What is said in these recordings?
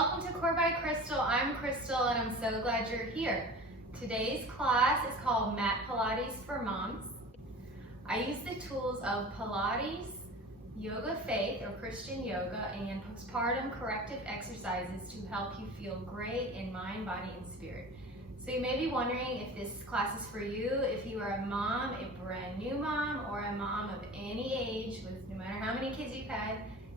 welcome to Core by Crystal. I'm Crystal and I'm so glad you're here. Today's class is called Mat Pilates for Moms. I use the tools of Pilates, yoga faith or Christian yoga, and postpartum corrective exercises to help you feel great in mind, body, and spirit. So you may be wondering if this class is for you, if you are a mom, a brand new mom, or a mom of any age, with no matter how many kids you've had,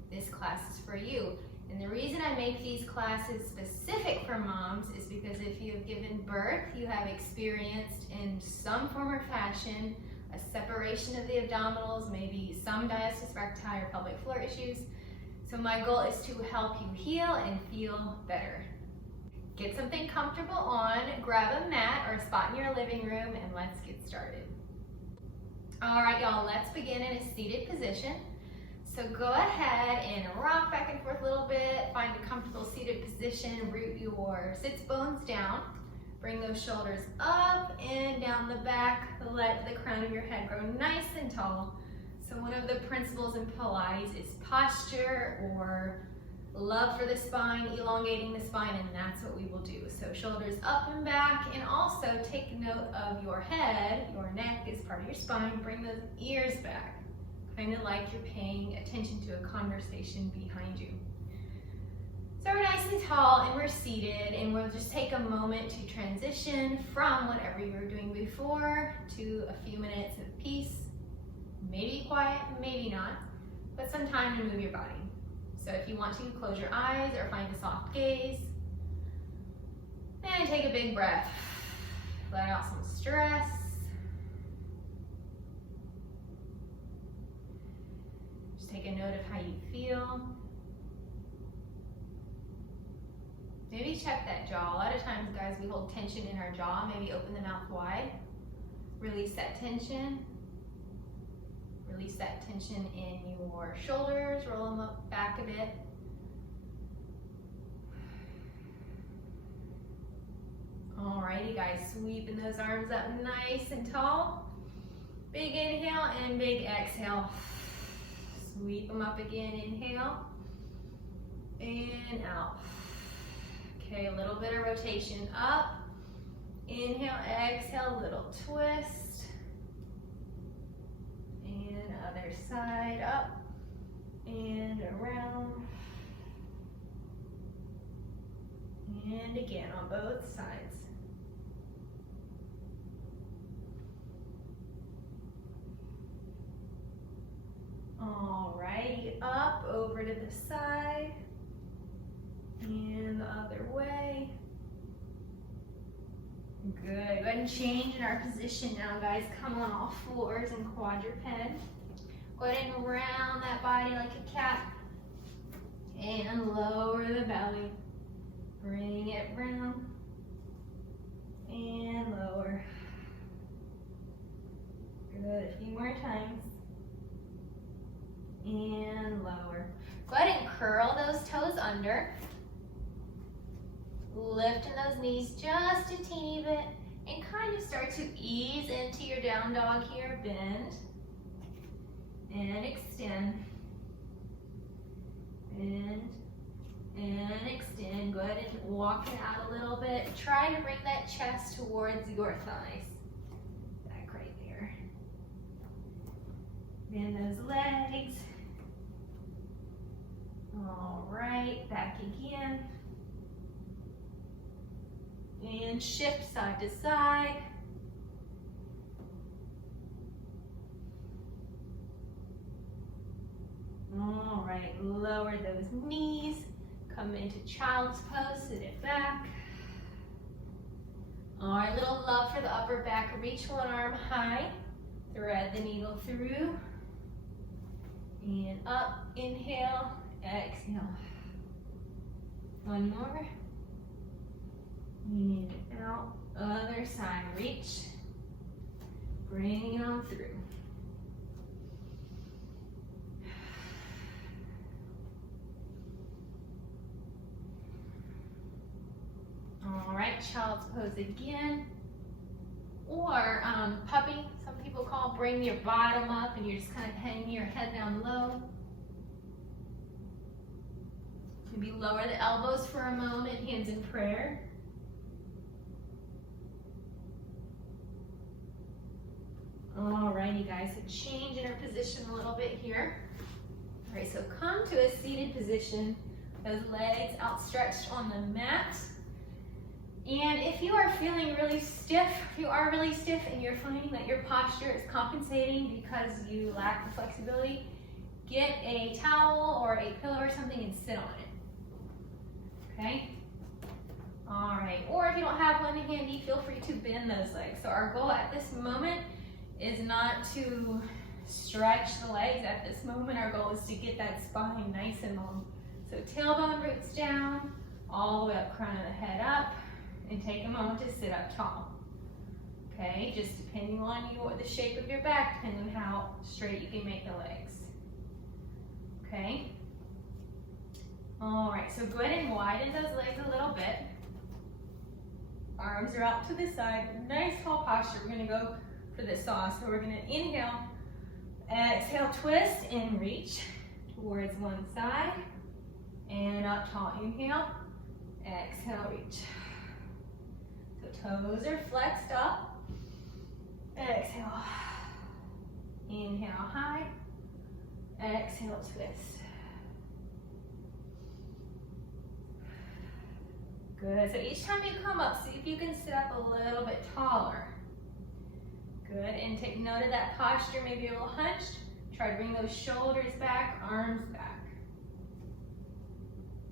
this class is for you. And the reason I make these classes specific for moms is because if you have given birth, you have experienced in some form or fashion a separation of the abdominals, maybe some diastasis, recti, or pelvic floor issues. So my goal is to help you heal and feel better. Get something comfortable on, grab a mat or a spot in your living room, and let's get started. All right, y'all, let's begin in a seated position. So go ahead and rock back and forth a little bit, find a comfortable seated position, root your sits bones down, bring those shoulders up and down the back, let the crown of your head grow nice and tall. So one of the principles in Pilates is posture or love for the spine, elongating the spine, and that's what we will do. So shoulders up and back, and also take note of your head, your neck is part of your spine, bring those ears back. Kind of like you're paying attention to a conversation behind you. So we're nice and tall and we're seated, and we'll just take a moment to transition from whatever you were doing before to a few minutes of peace. Maybe quiet, maybe not, but some time to move your body. So if you want to, close your eyes or find a soft gaze. And take a big breath. Let out some stress. Take a note of how you feel. Maybe check that jaw. A lot of times, guys, we hold tension in our jaw. Maybe open the mouth wide. Release that tension. Release that tension in your shoulders. Roll them up back a bit. Alrighty, guys, sweeping those arms up nice and tall. Big inhale and big exhale. Sweep them up again, inhale, and out. Okay, a little bit of rotation up. Inhale, exhale, little twist. And other side, up and around. And again on both sides. Alrighty, up, over to the side, and the other way. Good, go ahead and change in our position now, guys. Come on all fours and quadruped. Go ahead and round that body like a cat, and lower the belly. Bring it round, and lower. Good, a few more times. And lower. Go ahead and curl those toes under. Lifting those knees just a teeny bit and kind of start to ease into your down dog here. Bend and extend. Bend and extend. Go ahead and walk it out a little bit. Try to bring that chest towards your thighs. Back right there. Bend those legs. All right, back again. And shift side to side. All right, lower those knees. Come into child's pose, sit it back. All right, little love for the upper back. Reach one arm high. Thread the needle through. And up, inhale. Exhale. One more. And out. Other side. Reach. Bring it on through. All right, child's pose again. Or puppy, some people call, bring your bottom up and you're just kind of hanging your head down low. Maybe lower the elbows for a moment, hands in prayer. Alrighty guys, so change in our position a little bit here. Alright, so come to a seated position, those legs outstretched on the mat. And if you are feeling really stiff, and you're finding that your posture is compensating because you lack the flexibility, get a towel or a pillow or something and sit on it. Okay? Alright, or if you don't have one handy, feel free to bend those legs. So our goal at this moment is not to stretch the legs at this moment. Our goal is to get that spine nice and long. So tailbone roots down, all the way up, crown of the head up, and take a moment to sit up tall. Okay, just depending on the shape of your back, depending on how straight you can make the legs. Okay. All right, so go ahead and widen those legs a little bit. Arms are out to the side, nice tall posture. We're gonna go for the saw. So we're gonna inhale, exhale, twist and reach towards one side and up tall. Inhale, exhale, reach. So toes are flexed up. Exhale. Inhale high. Exhale, twist. Good. So each time you come up, see if you can sit up a little bit taller. Good, and take note of that posture, maybe a little hunched. Try to bring those shoulders back, arms back.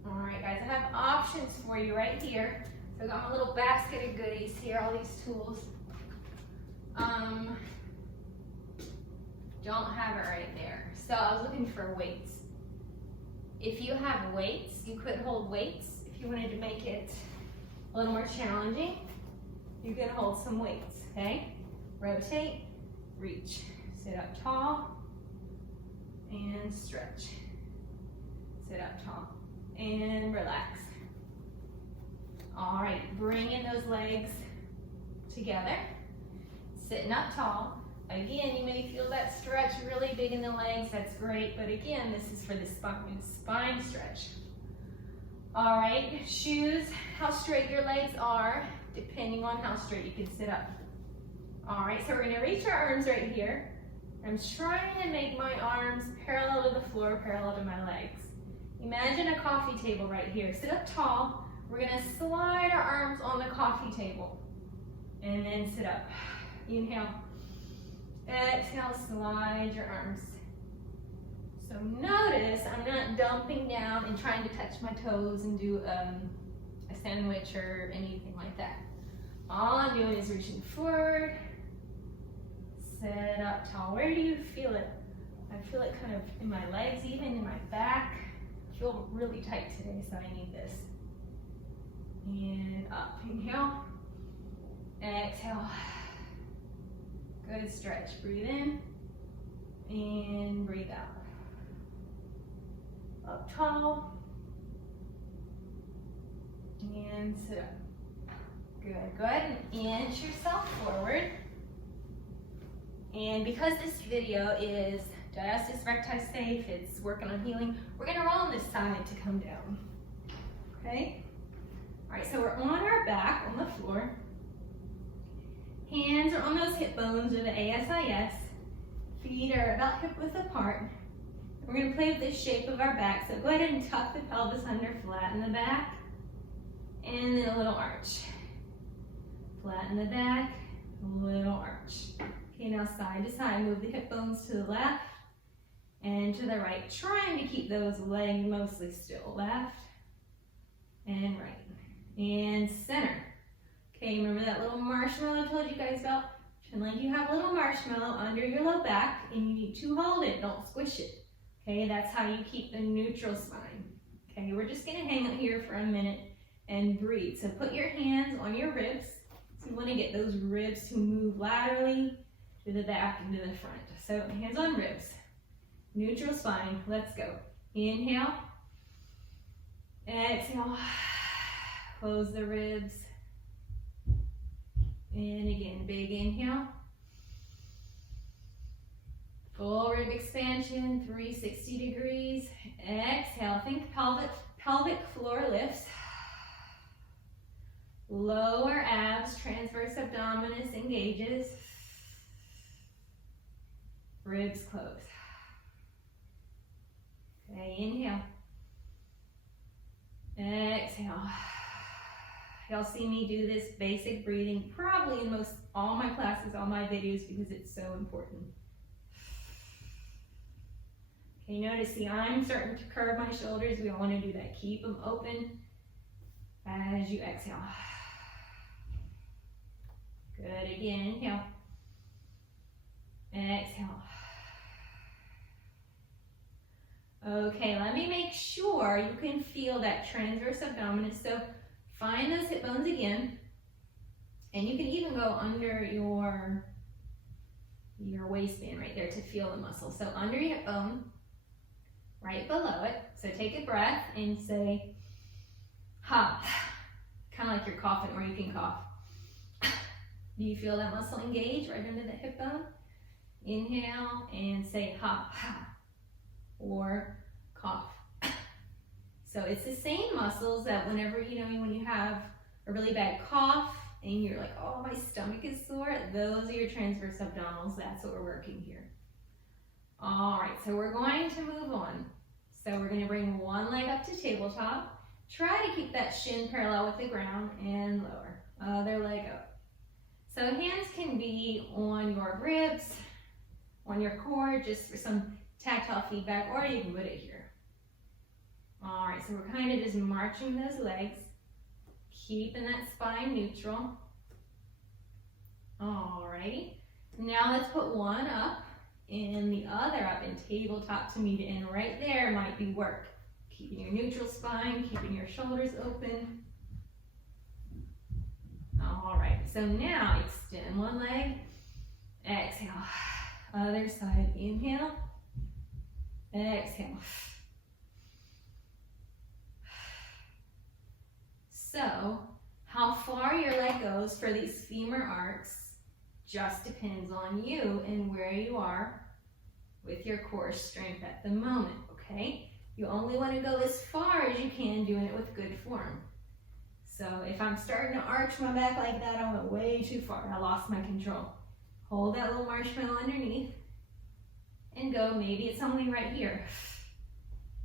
All right, guys, I have options for you right here. So I've got my little basket of goodies here, all these tools. Don't have it right there. So I was looking for weights. If you have weights, you could hold weights. If you wanted to make it a little more challenging, you can hold some weights, okay? Rotate, reach, sit up tall, and stretch. Sit up tall, and relax. All right, bring in those legs together. Sitting up tall. Again, you may feel that stretch really big in the legs, that's great, but again, this is for the spine stretch. All right, choose how straight your legs are, depending on how straight you can sit up. All right, so we're gonna reach our arms right here. I'm trying to make my arms parallel to the floor, parallel to my legs. Imagine a coffee table right here. Sit up tall. We're gonna slide our arms on the coffee table and then sit up. Inhale, exhale, slide your arms. So notice I'm not dumping down and trying to touch my toes and do a sandwich or anything like that. All I'm doing is reaching forward, sit up tall. Where do you feel it? I feel it kind of in my legs, even in my back. I feel really tight today, so I need this. And up, inhale, exhale. Good stretch, breathe in and breathe out. Up tall and sit up. Good, go ahead and inch yourself forward. And because this video is diastasis recti safe, it's working on healing, we're gonna roll on this side to come down, okay? All right, so we're on our back on the floor. Hands are on those hip bones or the ASIS. Feet are about hip width apart. We're gonna play with the shape of our back, so go ahead and tuck the pelvis under, flatten the back, and then a little arch. Flatten the back, little arch. Okay, now side to side, move the hip bones to the left and to the right, trying to keep those legs mostly still. Left and right, and center. Okay, remember that little marshmallow I told you guys about? Pretend like you have a little marshmallow under your low back and you need to hold it, don't squish it. Okay, that's how you keep the neutral spine. Okay, we're just gonna hang out here for a minute and breathe. So put your hands on your ribs. So you wanna get those ribs to move laterally to the back and to the front. So hands on ribs, neutral spine, let's go. Inhale, exhale, close the ribs. And again, big inhale. Full rib expansion, 360 degrees. Exhale, think pelvic floor lifts. Lower abs, transverse abdominis engages. Ribs close. Okay, inhale. Exhale. Y'all see me do this basic breathing probably in all my classes, all my videos, because it's so important. Okay, notice, see, I'm starting to curve my shoulders. We all want to do that. Keep them open as you exhale. Good, again, inhale. Exhale. Okay, let me make sure you can feel that transverse abdominis. So find those hip bones again. And you can even go under your waistband right there to feel the muscle. So under your hip bone, right below it. So take a breath and say, ha. Kind of like you're coughing, or you can cough. Do you feel that muscle engage right under the hip bone? Inhale and say ha, ha, or cough. So it's the same muscles that whenever, when you have a really bad cough and you're like, oh, my stomach is sore, those are your transverse abdominals. That's what we're working here. All right, so we're going to move on. So we're going to bring one leg up to tabletop. Try to keep that shin parallel with the ground and lower. Other leg up. So hands can be on your ribs, on your core, just for some tactile feedback, or you can put it here. All right, so we're kind of just marching those legs, keeping that spine neutral. All right, now let's put one up and the other up and tabletop to meet it, and right there might be work. Keeping your neutral spine, keeping your shoulders open. All right, so now extend one leg, exhale, other side, inhale, exhale. So how far your leg goes for these femur arcs just depends on you and where you are with your core strength at the moment, okay? You only want to go as far as you can doing it with good form. So if I'm starting to arch my back like that, I went way too far. I lost my control. Hold that little marshmallow underneath and go. Maybe it's only right here.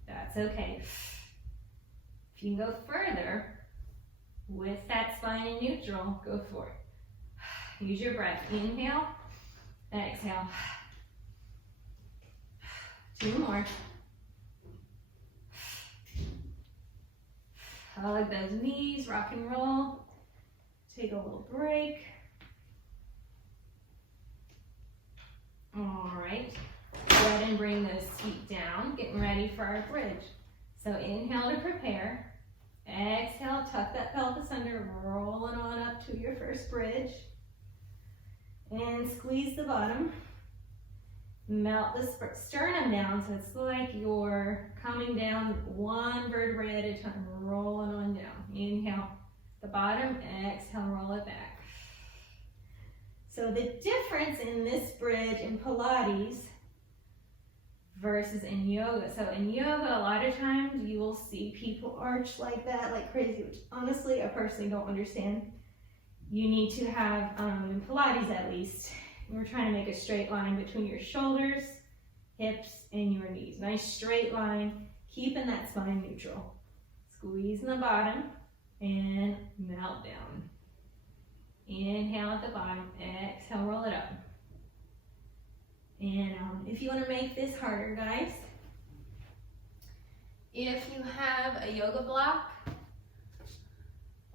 That's okay. If you can go further with that spine in neutral, go for it. Use your breath. Inhale, exhale. Two more. Hug those knees, rock and roll. Take a little break. All right, go ahead and bring those feet down, getting ready for our bridge. So inhale to prepare. Exhale, tuck that pelvis under, rolling on up to your first bridge. And squeeze the bottom. Melt the sternum down, so it's like you're coming down one vertebrae at a time, rolling on down. Inhale the bottom, exhale, roll it back. So the difference in this bridge in Pilates versus in yoga. So in yoga, a lot of times you will see people arch like that, like crazy, which honestly, I personally don't understand. You need to have, in Pilates at least, we're trying to make a straight line between your shoulders, hips, and your knees. Nice straight line, keeping that spine neutral. Squeeze in the bottom and melt down. Inhale at the bottom, exhale, roll it up. And if you want to make this harder, guys, if you have a yoga block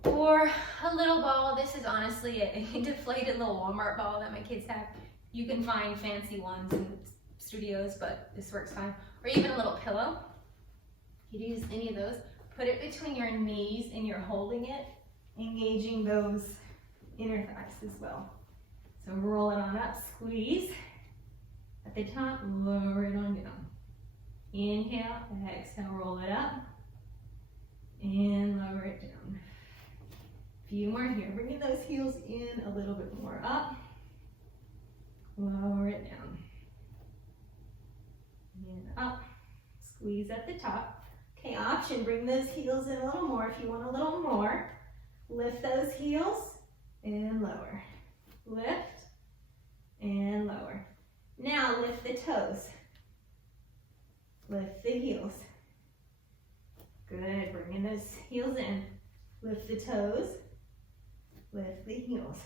or a little ball, this is honestly a deflated little Walmart ball that my kids have. You can find fancy ones in studios, but this works fine. Or even a little pillow. You can use any of those. Put it between your knees and you're holding it, engaging those inner thighs as well. So roll it on up, squeeze. At the top, lower it on down. Inhale, exhale, roll it up, and lower it down. Few more here. Bringing those heels in a little bit more up. Lower it down. And up. Squeeze at the top. Okay, option, bring those heels in a little more if you want a little more. Lift those heels and lower. Lift and lower. Now lift the toes. Lift the heels. Good, bringing those heels in. Lift the toes. Lift the heels.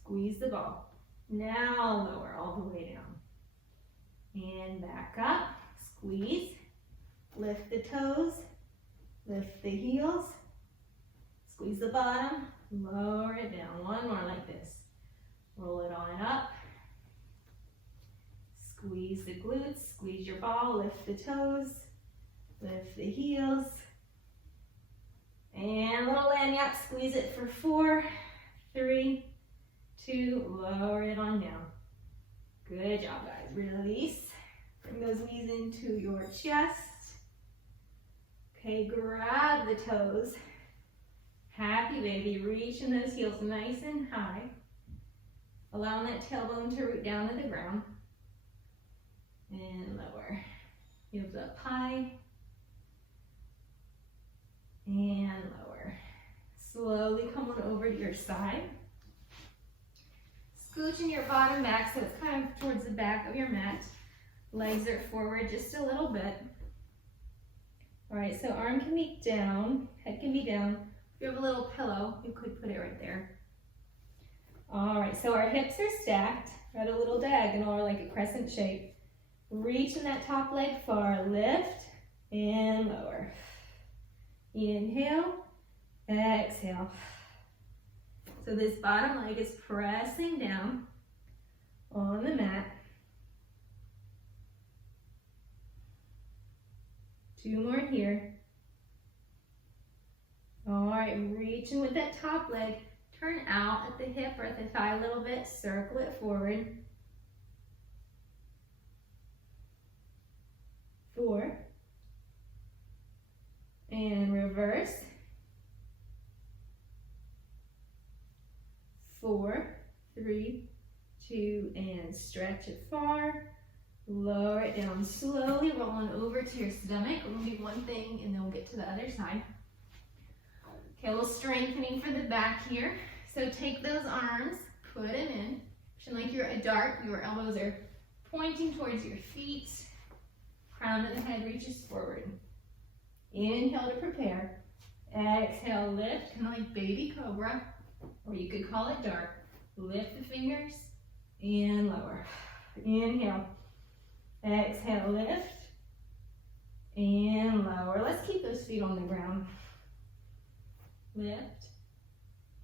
Squeeze the ball. Now lower all the way down. And back up. Squeeze. Lift the toes. Lift the heels. Squeeze the bottom. Lower it down. One more like this. Roll it on up. Squeeze the glutes. Squeeze your ball. Lift the toes. Lift the heels. And little lanyard. Squeeze it for 4, 3, 2. Lower it on down. Good job, guys. Release. Bring those knees into your chest. Okay, grab the toes. Happy baby. Reaching those heels nice and high. Allowing that tailbone to root down to the ground. And lower. Heels up high. And lower. Slowly come on over to your side. Scooching your bottom back so it's kind of towards the back of your mat. Legs are forward just a little bit. All right, so arm can be down, head can be down. If you have a little pillow, you could put it right there. All right, so our hips are stacked at a little diagonal or like a crescent shape. Reaching that top leg far, lift and lower. Inhale, exhale. So this bottom leg is pressing down on the mat. 2 more here. All right, reaching with that top leg. Turn out at the hip or at the thigh a little bit. Circle it forward. 4. And reverse. 4, 3, 2, and stretch it far. Lower it down slowly, rolling over to your stomach. We're gonna do one thing and then we'll get to the other side. Okay, a little strengthening for the back here. So take those arms, put them in. Pretend like you're a dart. Your elbows are pointing towards your feet. Crown of the head reaches forward. Inhale to prepare. Exhale, lift, kind of like baby cobra, or you could call it dart. Lift the fingers and lower. Inhale. Exhale, lift and lower. Let's keep those feet on the ground. Lift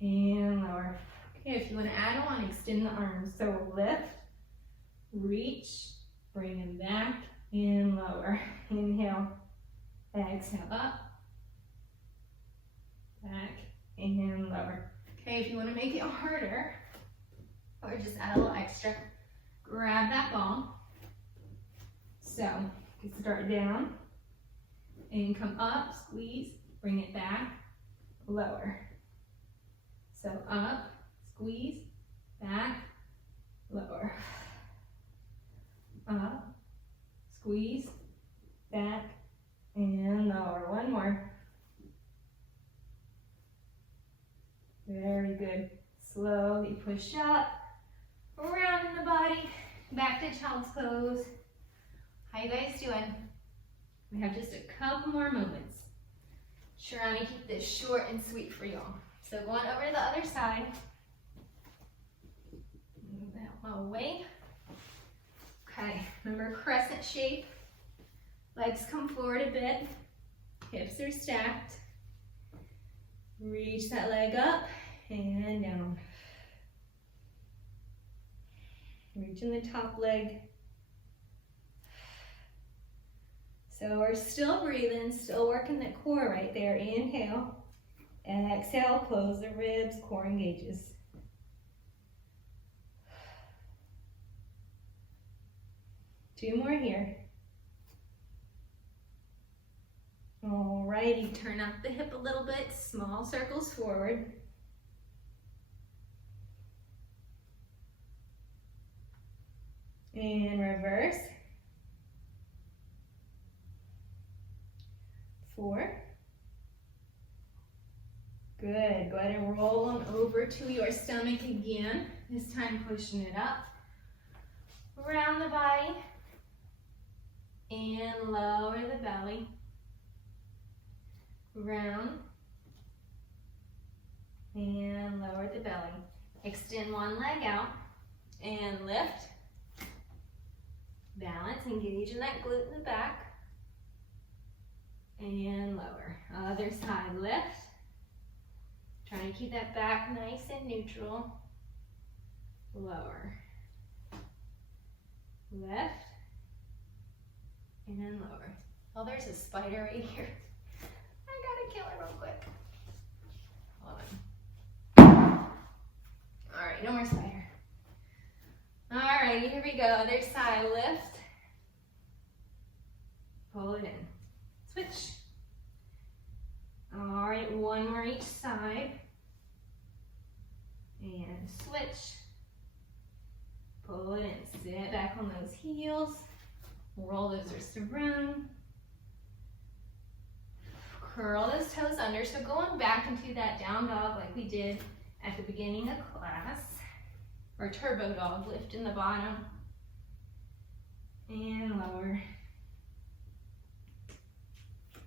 and lower. Okay, if you want to add on, extend the arms. So lift, reach, bring them back and lower. Inhale, exhale, up, back and lower. Okay, if you want to make it harder or just add a little extra, grab that ball. So, you can start down and come up, squeeze, bring it back, lower. So up, squeeze, back, lower. Up, squeeze, back, and lower. One more. Very good. Slowly push up, round the body, back to child's pose. How you guys doing? We have just a couple more moments. Trying to keep this short and sweet for y'all. So going over to the other side. Move that out my way. Okay, remember crescent shape. Legs come forward a bit. Hips are stacked. Reach that leg up and down. Reaching the top leg. So we're still breathing, still working the core right there. Inhale, exhale, close the ribs, core engages. Two more here. Alrighty, turn up the hip a little bit, small circles forward. And reverse. 4. Good. Go ahead and roll on over to your stomach again. This time pushing it up. Around the body. And lower the belly. Round. And lower the belly. Extend one leg out. And lift. Balance. Engaging that glute in the back. And lower. Other side, lift. Trying to keep that back nice and neutral. Lower. Lift. And lower. Oh, there's a spider right here. I gotta kill her real quick. Hold on. All right, no more spider. All right, here we go. Other side, lift. Pull it in. Switch. All right, one more each side. And switch. Pull it in. Sit back on those heels. Roll those wrists around. Curl those toes under. So going back into that down dog like we did at the beginning of class. Or turbo dog, lift in the bottom. And lower.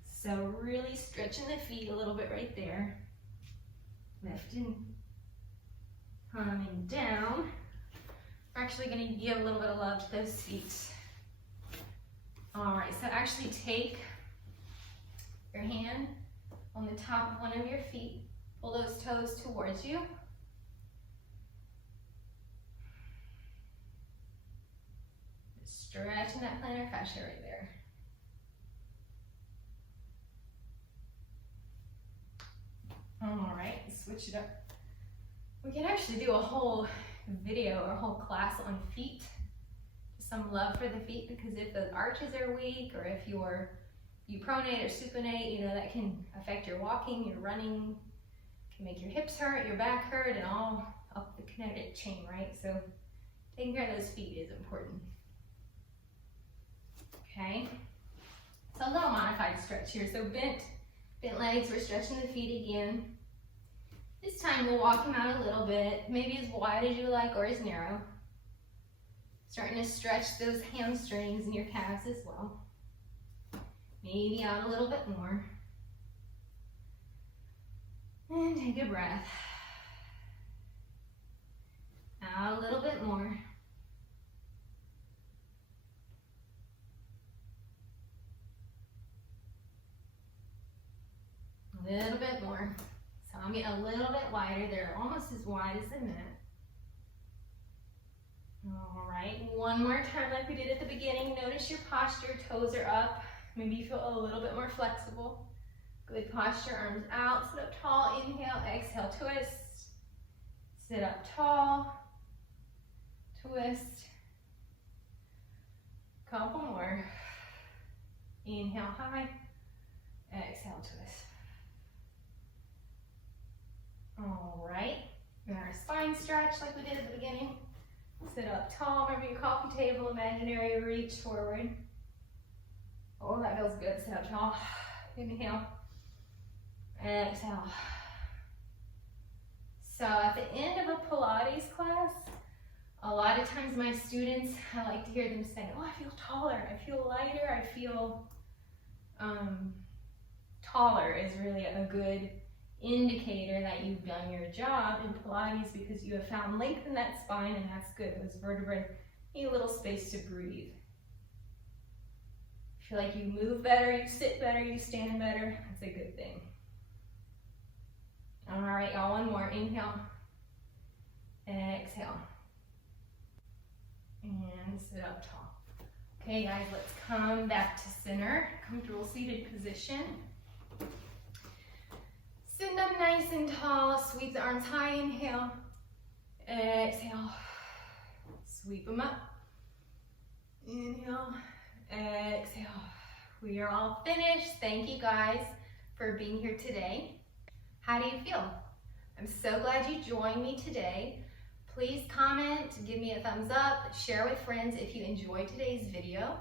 So really stretching the feet a little bit right there. Lifting, coming down. We're actually gonna give a little bit of love to those feet. All right, so actually take your hand on the top of one of your feet. Pull those toes towards you. Stretching that plantar fascia right there. All right, switch it up. We can actually do a whole video or a whole class on feet. Some love for the feet, because if the arches are weak or if you pronate or supinate, you know, that can affect your walking, your running, can make your hips hurt, your back hurt, and all up the kinetic chain, right? So taking care of those feet is important. Okay, so a little modified stretch here. So bent legs, we're stretching the feet again. This time we'll walk them out a little bit, maybe as wide as you like or as narrow. Starting to stretch those hamstrings and your calves as well. Maybe out a little bit more. And take a breath. Out a little bit more. A little bit more. So I'm getting a little bit wider. They're almost as wide as the mat. All right, one more time like we did at the beginning. Notice your posture, toes are up. Maybe you feel a little bit more flexible. Good posture, arms out, sit up tall, inhale, exhale, twist. Sit up tall, twist. Couple more. Inhale high, exhale, twist. All right, and our spine stretch like we did at the beginning. Sit up tall, remember your coffee table, imaginary reach forward. Oh, that feels good, sit up tall. Inhale, exhale. So at the end of a Pilates class, a lot of times my students, I like to hear them say, oh, I feel taller, I feel lighter, I feel taller is really a good indicator that you've done your job in Pilates, because you have found length in that spine, and that's good. Those vertebrae need a little space to breathe. Feel like you move better, you sit better, you stand better. That's a good thing. All right, y'all, one more. Inhale, exhale, and sit up tall. Okay, guys, let's come back to center, comfortable seated position. Sitting up nice and tall, sweep the arms high, inhale, exhale, sweep them up, inhale, exhale. We are all finished. Thank you guys for being here today. How do you feel? I'm so glad you joined me today. Please comment, give me a thumbs up, share with friends if you enjoyed today's video.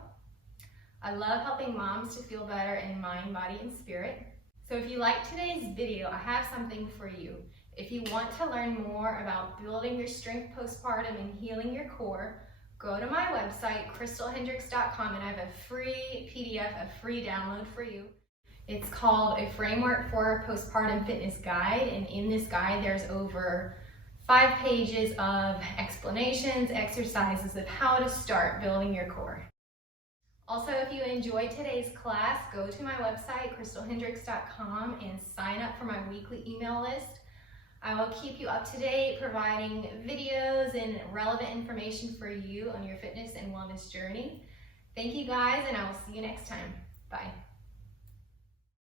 I love helping moms to feel better in mind, body, and spirit. So if you like today's video, I have something for you. If you want to learn more about building your strength postpartum and healing your core, go to my website, crystalhendricks.com, and I have a free PDF, a free download for you. It's called A Framework for Postpartum Fitness Guide, and in this guide there's over 5 pages of explanations, exercises of how to start building your core. Also, if you enjoyed today's class, go to my website, crystalhendricks.com, and sign up for my weekly email list. I will keep you up to date, providing videos and relevant information for you on your fitness and wellness journey. Thank you guys, and I will see you next time. Bye.